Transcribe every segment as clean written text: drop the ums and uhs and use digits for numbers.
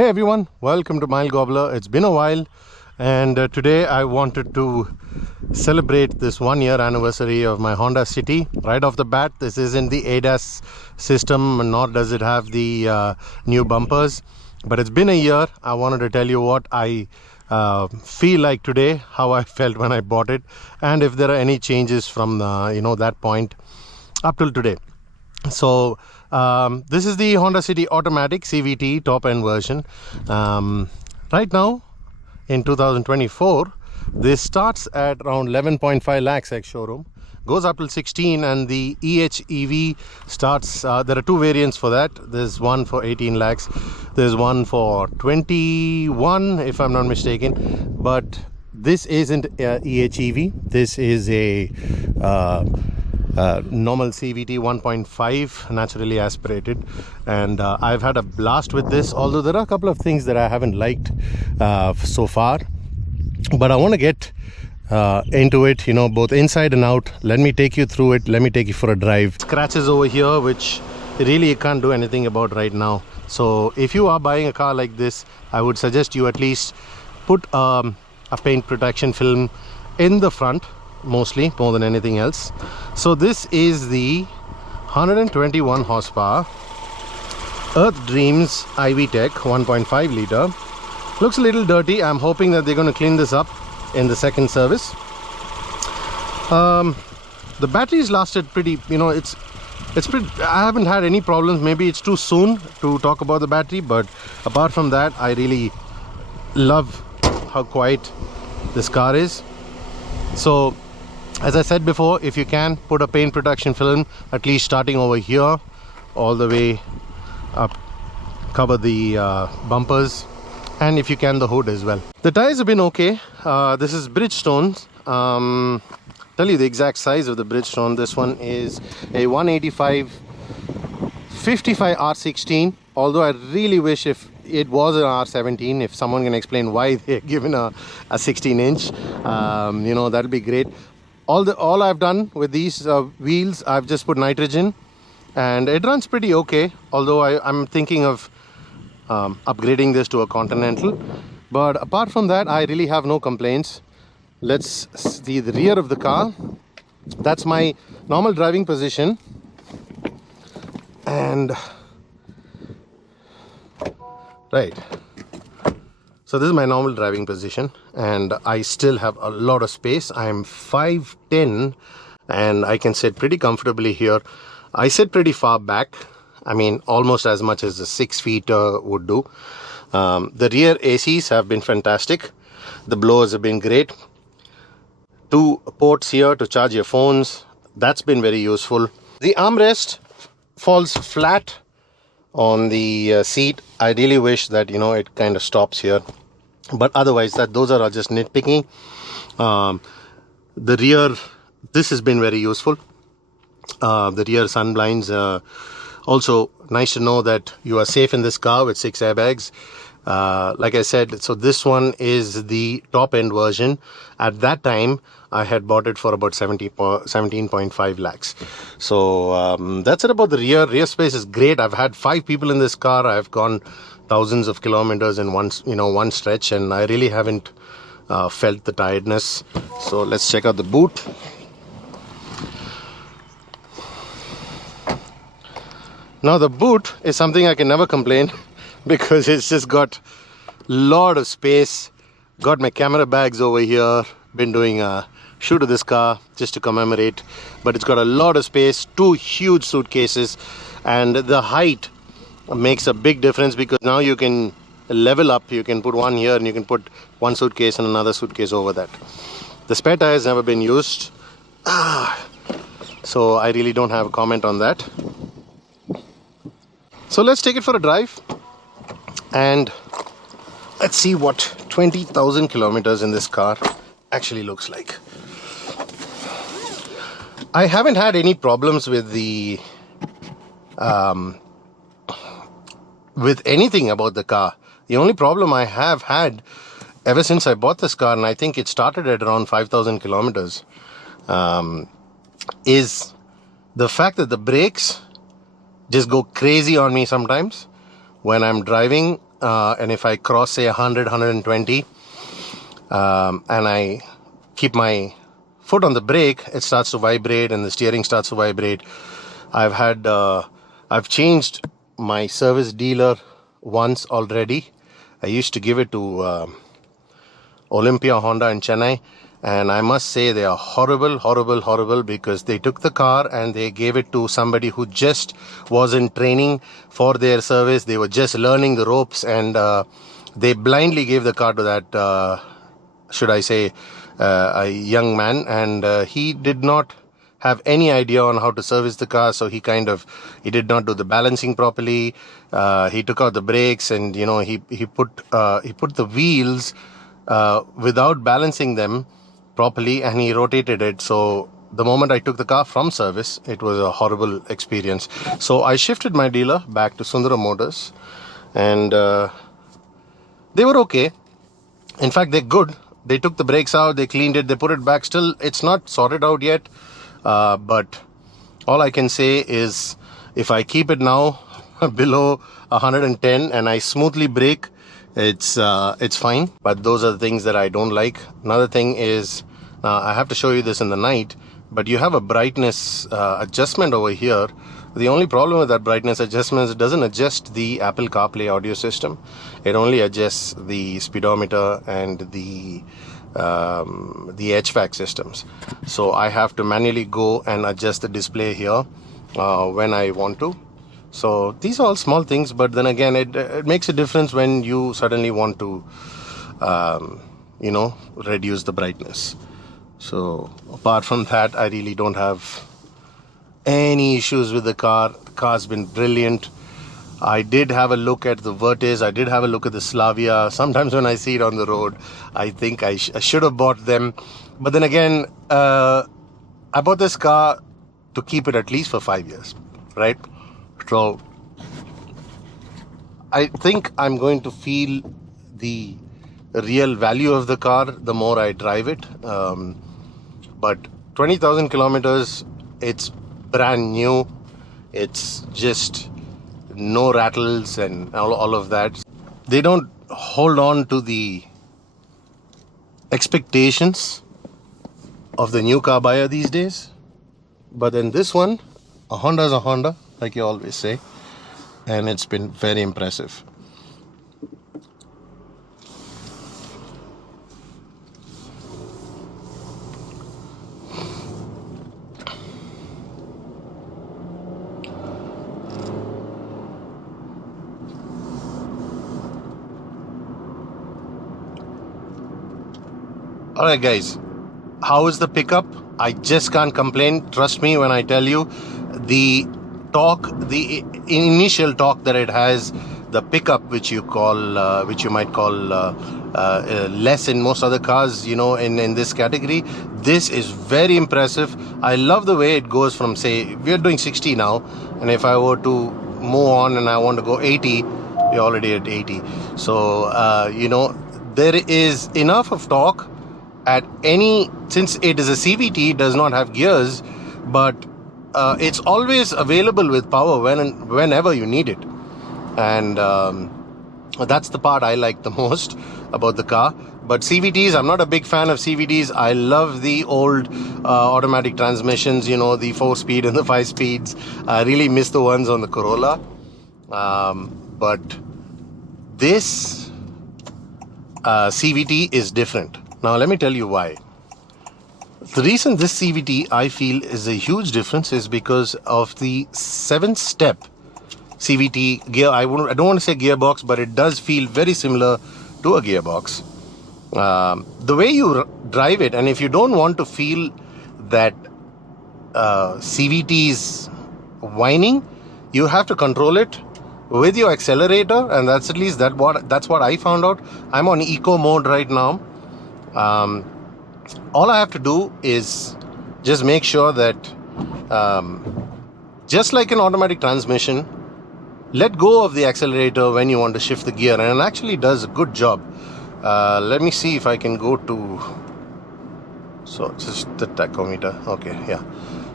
Hey everyone, welcome to Gobbler. It's been a while, and today I wanted to celebrate this 1 year anniversary of my Honda City. Right off the bat, this isn't the ADAS system, nor does it have the new bumpers, but it's been a year. I wanted to tell you what I feel like today, how I felt when I bought it, and if there are any changes from that point up till today. So this is the Honda City Automatic CVT top end version. Right now in 2024, this starts at around 11.5 lakhs ex showroom, goes up till 16, and the EHEV starts, there are two variants for that. There's one for 18 lakhs, there's one for 21 if I'm not mistaken, but this isn't EHEV. This is a normal CVT 1.5 naturally aspirated, and I've had a blast with this, although there are a couple of things that I haven't liked so far, but I want to get into it, both inside and out. Let me take you through it. Let me take you for a drive. Scratches over here, which really you can't do anything about right now. So if you are buying a car like this, I would suggest you at least put a paint protection film in the front, mostly, more than anything else. So this is the 121 horsepower Earth Dreams IV Tech 1.5 liter. Looks a little dirty. I'm hoping that they're going to clean this up in the second service. The batteries lasted pretty, it's pretty, I haven't had any problems. Maybe it's too soon to talk about the battery, but apart from that, I really love how quiet this car is. So as I said before, if you can, put a paint protection film, at least starting over here all the way up, cover the bumpers, and if you can, the hood as well. The tires have been okay. This is Bridgestone. Tell you the exact size of the Bridgestone. This one is a 185 55 R16, although I really wish if it was an R17, if someone can explain why they're given a 16-inch, that'll be great. All I've done with these wheels, I've just put nitrogen, and it runs pretty okay, although I'm thinking of upgrading this to a Continental. But apart from that, I really have no complaints. Let's see the rear of the car. That's my normal driving position, and right, so this is my normal driving position, and I still have a lot of space. I am 5'10", and I can sit pretty comfortably here. I sit pretty far back, I mean almost as much as a 6-feet would do. The rear ACs have been fantastic. The blowers have been great. 2 ports here to charge your phones. That's been very useful. The armrest falls flat on the seat. I really wish that it kind of stops here, but otherwise those are just nitpicking. The rear, this has been very useful. The rear sun blinds, also nice to know that you are safe in this car with 6 airbags. Like I said, so this one is the top end version. At that time I had bought it for about 17.5 lakhs. So that's it about the rear space is great. I've had 5 people in this car. I've gone thousands of kilometers in one stretch, and I really haven't felt the tiredness. So let's check out the boot. Now the boot is something I can never complain because it's just got a lot of space. Got my camera bags over here. Been doing a shoot of this car just to commemorate, but it's got a lot of space. 2 huge suitcases, and the height makes a big difference because now you can level up. You can put one here, and you can put one suitcase and another suitcase over that. The spare tire has never been used, so I really don't have a comment on that. So let's take it for a drive, and let's see what 20,000 kilometers in this car actually looks like. I haven't had any problems with the with anything about the car. The only problem I have had ever since I bought this car, and I think it started at around 5,000 kilometers, is the fact that the brakes just go crazy on me sometimes. When I'm driving, and if I cross say 100, 120, and I keep my foot on the brake, it starts to vibrate and the steering starts to vibrate. I've changed my service dealer once already. I used to give it to Olympia Honda in Chennai, and I must say they are horrible, because they took the car and they gave it to somebody who just was in training for their service. They were just learning the ropes, and they blindly gave the car to that, should I say, a young man, and he did not have any idea on how to service the car, so he did not do the balancing properly. He took out the brakes, and he put the wheels without balancing them properly, and he rotated it. So the moment I took the car from service, it was a horrible experience. So I shifted my dealer back to Sundara Motors, and they were okay. In fact, they're good. They took the brakes out, they cleaned it, they put it back. Still, it's not sorted out yet, but all I can say is if I keep it now below 110 and I smoothly brake, it's fine. But those are the things that I don't like. Another thing is, I have to show you this in the night, but you have a brightness adjustment over here. The only problem with that brightness adjustment is it doesn't adjust the Apple CarPlay audio system. It only adjusts the speedometer and the HVAC systems. So I have to manually go and adjust the display here when I want to. So these are all small things, but then again, it makes a difference when you suddenly want to, reduce the brightness. So apart from that, I really don't have any issues with the car. The car's been brilliant. I did have a look at the Virtus. I did have a look at the Slavia. Sometimes when I see it on the road, I think I should have bought them. But then again, I bought this car to keep it at least for 5 years, right? So I think I'm going to feel the real value of the car the more I drive it. But 20,000 kilometers, it's brand new. It's just no rattles and all of that. They don't hold on to the expectations of the new car buyer these days. But then this one, a Honda is a Honda, like you always say, and it's been very impressive. Alright guys, how is the pickup? I just can't complain. Trust me when I tell you, the torque, the initial torque that it has, the pickup which you might call less in most other cars, in this category, this is very impressive. I love the way it goes from, say, we're doing 60 now, and if I were to move on and I want to go 80, we're already at 80. So there is enough of torque at since it is a CVT, it does not have gears, but it's always available with power whenever you need it. And that's the part I like the most about the car. But CVTs, I'm not a big fan of CVTs. I love the old automatic transmissions, the 4-speed and the 5 speeds. I really miss the ones on the Corolla. But this CVT is different. Now let me tell you why. The reason this CVT I feel is a huge difference is because of the 7-step CVT gear. I don't want to say gearbox, but it does feel very similar to a gearbox. The way you drive it, and if you don't want to feel that CVT's whining, you have to control it with your accelerator, and that's what I found out. I'm on eco mode right now. All I have to do is just make sure that just like an automatic transmission, let go of the accelerator when you want to shift the gear, and it actually does a good job. Let me see if I can go to, so just the tachometer. Okay, yeah.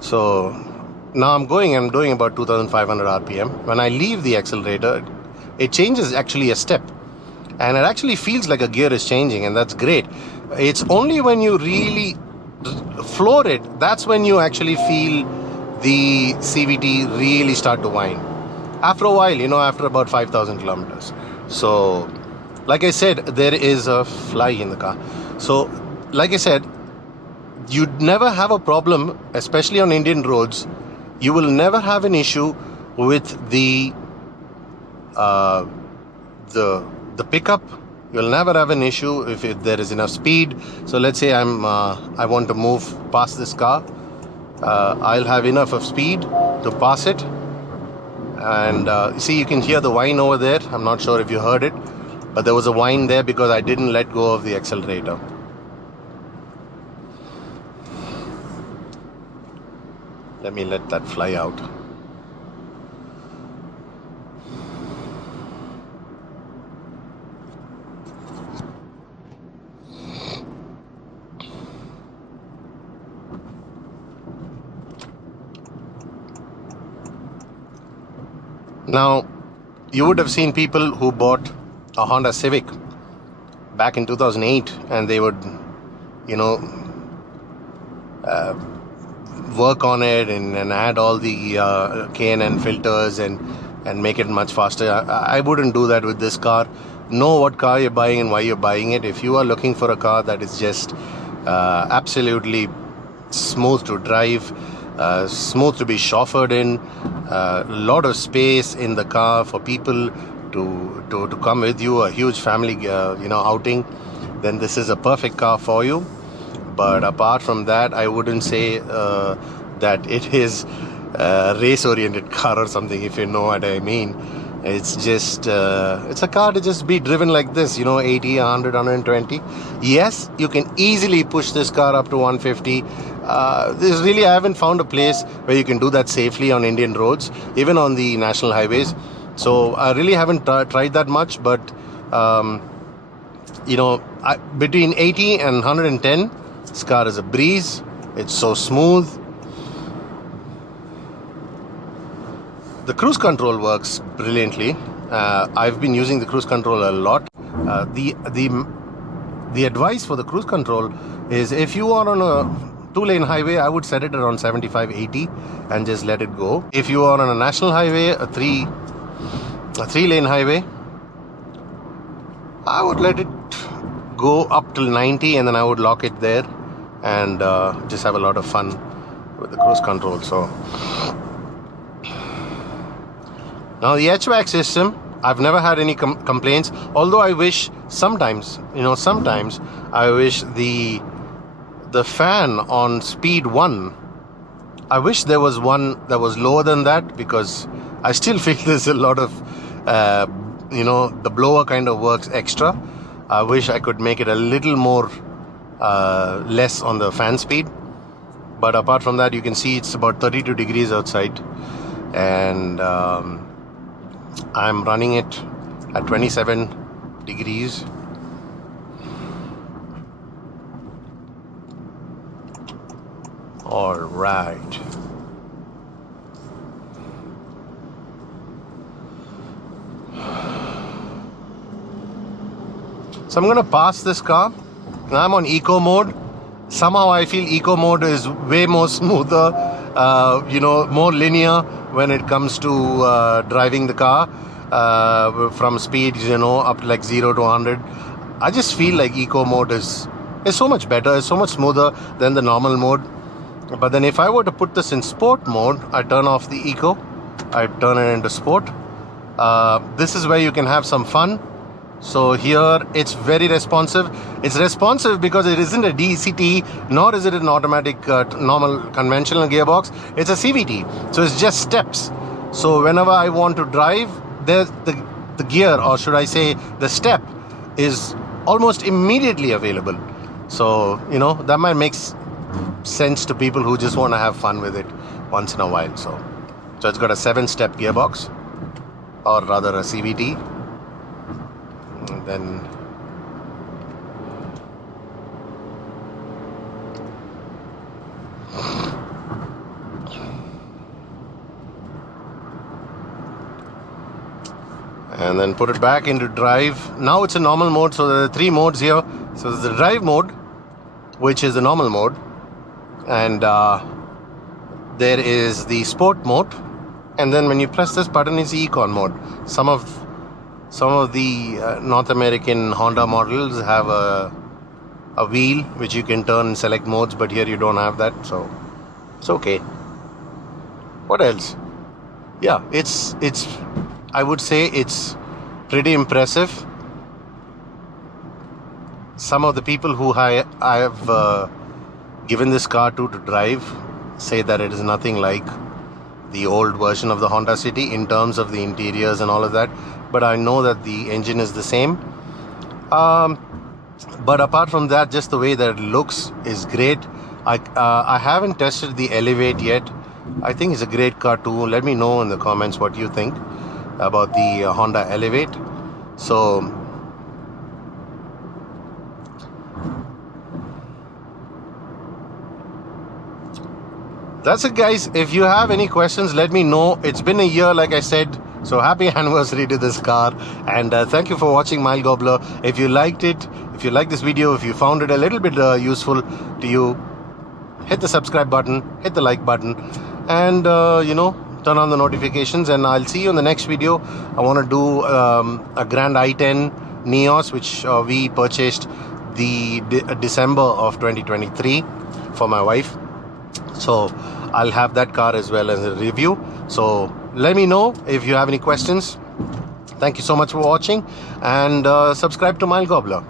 So now I'm doing about 2500 RPM. When I leave the accelerator, it changes actually a step, and it actually feels like a gear is changing, and that's great. It's only when you really floor it, that's when you actually feel the CVT really start to whine. After a while, after about 5,000 kilometers. So, like I said, there is a fly in the car. So, like I said, you'd never have a problem, especially on Indian roads. You will never have an issue with the pickup. You'll never have an issue if there is enough speed. So let's say I want to move past this car. I'll have enough of speed to pass it. And see, you can hear the whine over there. I'm not sure if you heard it, but there was a whine there because I didn't let go of the accelerator. Let me let that fly out. Now, you would have seen people who bought a Honda Civic back in 2008, and they would, work on it and add all the K&N filters and make it much faster. I wouldn't do that with this car. Know what car you're buying and why you're buying it. If you are looking for a car that is just absolutely smooth to drive, smooth to be chauffeured in, a lot of space in the car for people to come with you, a huge family outing, then this is a perfect car for you. But apart from that, I wouldn't say that it is a race-oriented car or something, if you know what I mean. It's just, it's a car to just be driven like this, 80, 100, 120. Yes, you can easily push this car up to 150. I haven't found a place where you can do that safely on Indian roads, even on the national highways. So I really haven't tried that much, but, between 80 and 110, this car is a breeze. It's so smooth. The cruise control works brilliantly. I've been using the cruise control a lot. The advice for the cruise control is, if you are on a 2-lane highway, I would set it around 75, 80 and just let it go. If you are on a national highway, a 3-lane highway, I would let it go up till 90 and then I would lock it there and just have a lot of fun with the cruise control. So now the HVAC system, I've never had any complaints, although I wish sometimes I wish the fan on speed 1, I wish there was one that was lower than that, because I still feel there's a lot of the blower kind of works extra. I wish I could make it a little more less on the fan speed. But apart from that, you can see it's about 32 degrees outside, and I'm running it at 27 degrees. All right. So I'm going to pass this car. I'm on eco mode. Somehow I feel eco mode is way more smoother, more linear when it comes to driving the car from speeds, up to like 0 to 100. I just feel like eco mode is so much better, it's so much smoother than the normal mode. But then if I were to put this in sport mode, I turn off the eco, I turn it into sport. This is where you can have some fun. So here it's very responsive. It's responsive because it isn't a DCT, nor is it an automatic normal conventional gearbox. It's a CVT, so it's just steps. So whenever I want to drive, the gear, or should I say the step, is almost immediately available. So that might make sense to people who just want to have fun with it once in a while. So it's got a 7-step gearbox, or rather a CVT. And then and then put it back into drive. Now it's a normal mode, so there are 3 modes here. So there's the drive mode, which is the normal mode, and there is the sport mode, and then when you press this button is the econ mode. Some of the North American Honda models have a wheel which you can turn and select modes, but here you don't have that, so it's okay. What else? Yeah, it's I would say it's pretty impressive. Some of the people who I have given this car to drive say that it is nothing like the old version of the Honda City in terms of the interiors and all of that, but I know that the engine is the same. But apart from that, just the way that it looks is great. I haven't tested the Elevate yet. I think it's a great car too. Let me know in the comments what you think about the Honda Elevate. So that's it, guys. If you have any questions, let me know. It's been a year, like I said, so happy anniversary to this car, and thank you for watching Mile Gobbler. If you liked it, if you liked this video, if you found it a little bit useful to you, hit the subscribe button, hit the like button, and turn on the notifications, and I'll see you in the next video. I want to do a Grand i10 Neos, which we purchased the December of 2023 for my wife. So I'll have that car as well as a review. So let me know if you have any questions. Thank you so much for watching, and subscribe to Mile Gobbler.